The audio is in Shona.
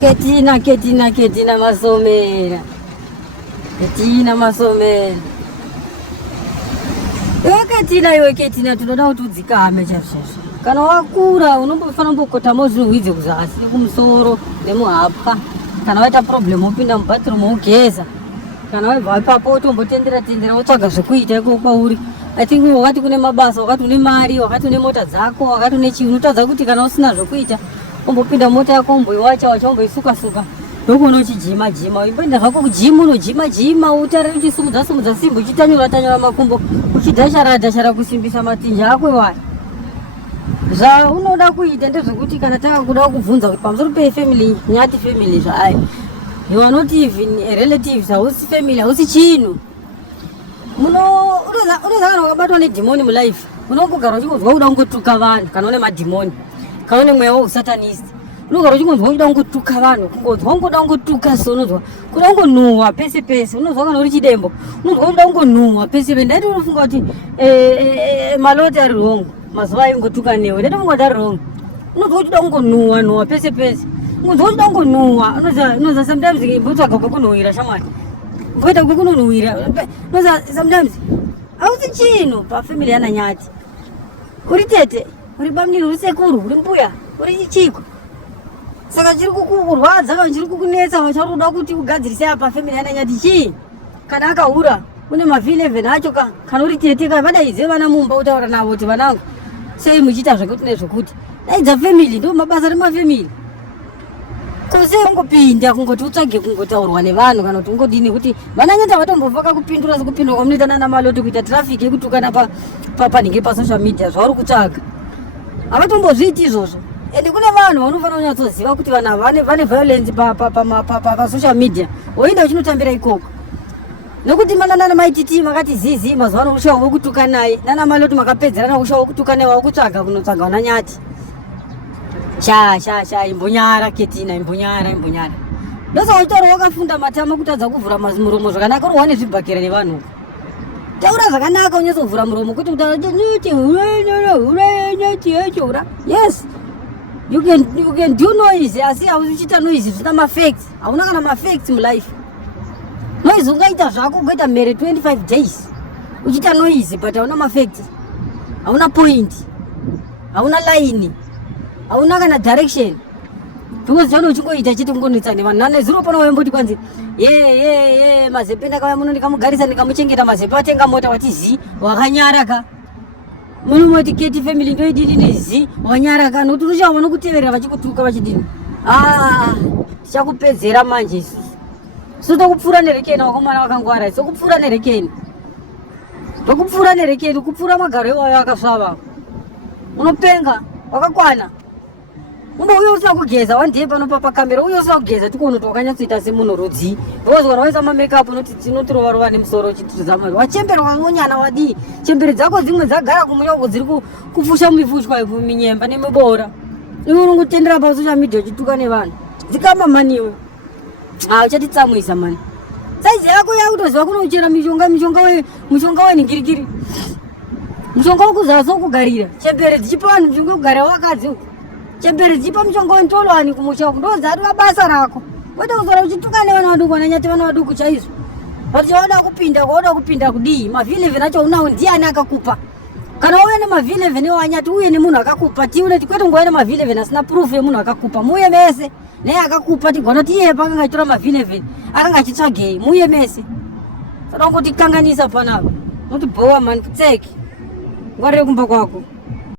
Ketina masomera. Ketina masomera. Iwe Ketina tunoda kuti udzikame chazvazvo. Kana wakura unombofana mbokota mozvinowidze kuzasi kumusoro nemuhapwa. Kana waita problem upinda mubathroom ugeza. Kana wabva ipapo utombotendera wotsvaga zvekuita iko kwauri. I think wakati kune mabasa, wakati une mari, wakati une mota dzako, wakati une chinhu utadza kuti kana usina zvekuita umbopinda mota yako umboiwacha umboisuka ndoko nochijima uipenda zvako kujimu unojima utarire uchisumudza simba uchitanyura makumbo uchidhashara kusimbisa matinja ako iwayo. Zvaunoda kuita ndezvekuti kana takakuda kubvunza kuti pamusoro pefamily nyati family zvaayi you are not even a relative, hausi family, hausi chinhu. Unozakana wakabatwa nedhimoni mulife unongogara uchingonzwa kuda kungotuka vanhu kana une madhimoni kana une mweya weusatanist unogara uchingonzwa kuda kungotuka vanhu kungonzwa kungoda kungotuka so unozwa kuda kungonuhwa pese unozwa kana uri chidembo unozwa kuda kungonuhwa pese ndaiti unofunga kuti maloti ari wrong mazuva aingotuka newe ndaiti unofunga kuti ari wrong unozwa kuda kungonuhwa pese unozwa kuda kungonuhwa unoza sometimes imbotsvaga kwekunuhwira shamwari mboita kwekunuhwira unoza sometimes hausi chinhu pafamily yananyati uri tete uri bamnini uri sekuru uri mbuya uri chiko saka chiri kukurwadza kana chiri kukunetsa wacharoda kuti ugadzirise apa family yananyati chii kana akaura une mavhi 11 acho kana uri tete vadaidze vana mumba utaura navo kuti vanangu sei muchiita zvekuti nezvekuti daidza family ndo mabasa remafamily kose ungopinda kungoti utsvage kungotaurwa nevanhu kana kuti ungodini kuti vananyata vatombofaka kupindura sekupindwa kwamunoita nana maloti kuita traffic yekutukana panenge pasocial media zvauri kutsvaga havatombozviiti izvozvo. Ende kune vanhu vanofana kunyatsoziva kuti vanhu vane violence pasocial media woenda uchinotambira ikoko nekuti manana maititi makati zizi mazuva ano ushawa wekutuka naye nana maloti makapedzerana ushawa wekutuka naye wakutsvaga kunotsvaga vananyati sha imbonyara Ketina imbonyara ndosa uchitaura wakafunda matama kutadza kuvhura muromo zvakanaka uri wane zvibhakera nevanhu taura zvakanaka unyatsovhura muromo kuti utaura yes you can do noise asi hauchiita noise zvina mafacts hauna kana mafacts mulife. Noise ungaita zvako ugoita mere 25 days uchiita noise but hauna mafacts, hauna point, hauna line, hauna kana direction because zvano uchingoita chete kungonetsa nevanhu nane zero pano wemboti kwanzi mazepe ndakauya muno ndikamugarisa ndikamuchengeta mazepe atenga mota wati wakanyaraka munomoti Keti family ndoidini nezi wanyaraka nokuti uchaona kuteverera vachikutuka vachidini tichakupedzera manje isusu sotokupfuura nerekeni wakomana wakangwara sokupfuura nerekeni kupfuura magaro iwayo akasvava unopenga wakakwana umba uye usina kugeza wandie pano pakamera uye usina kugeza tikuona kuti wakanyatsoita semunhu rudzi because kana waisa mamakeup unotirovarova nemusoro chituzamari wachemberwa ngonyana wadii chembere dzako dzimwe dzagara kumunyauko dziri kupfusha mifushwa minyemba nemibora iwe unongotendera pasocial media uchituka nevanhu dzikamamaniwe uchatitsamwisa mani saizi yako yakutoziva kunochera mushonga wenhingirikiri mushonga wokuzasi wokugarira chembere dzichipa vanhu mushonga wekugarira wakadzi chembere dzichipa mushonga wentolwani kumusha ndodzari vabasa rako wete kuzora uchituka nevana vaduku vananyati vana vaduku chaizvo vati wauda kupinda kudii mavhi 11 acho unawo ndiani akakupa kana uye nemavhi 11 ewanyati uye nemunhu akakupa tiuneti kwete ngouya nemavhi 11 asina proof yemunhu akakupa muye mese naye akakupa tigona kuti iye pakanga achitora mavhi 11 akanga achitsvagei muye mese sada kungotikanganisa panapa noti bhowa mani kutseki ngwarire kumba kwako.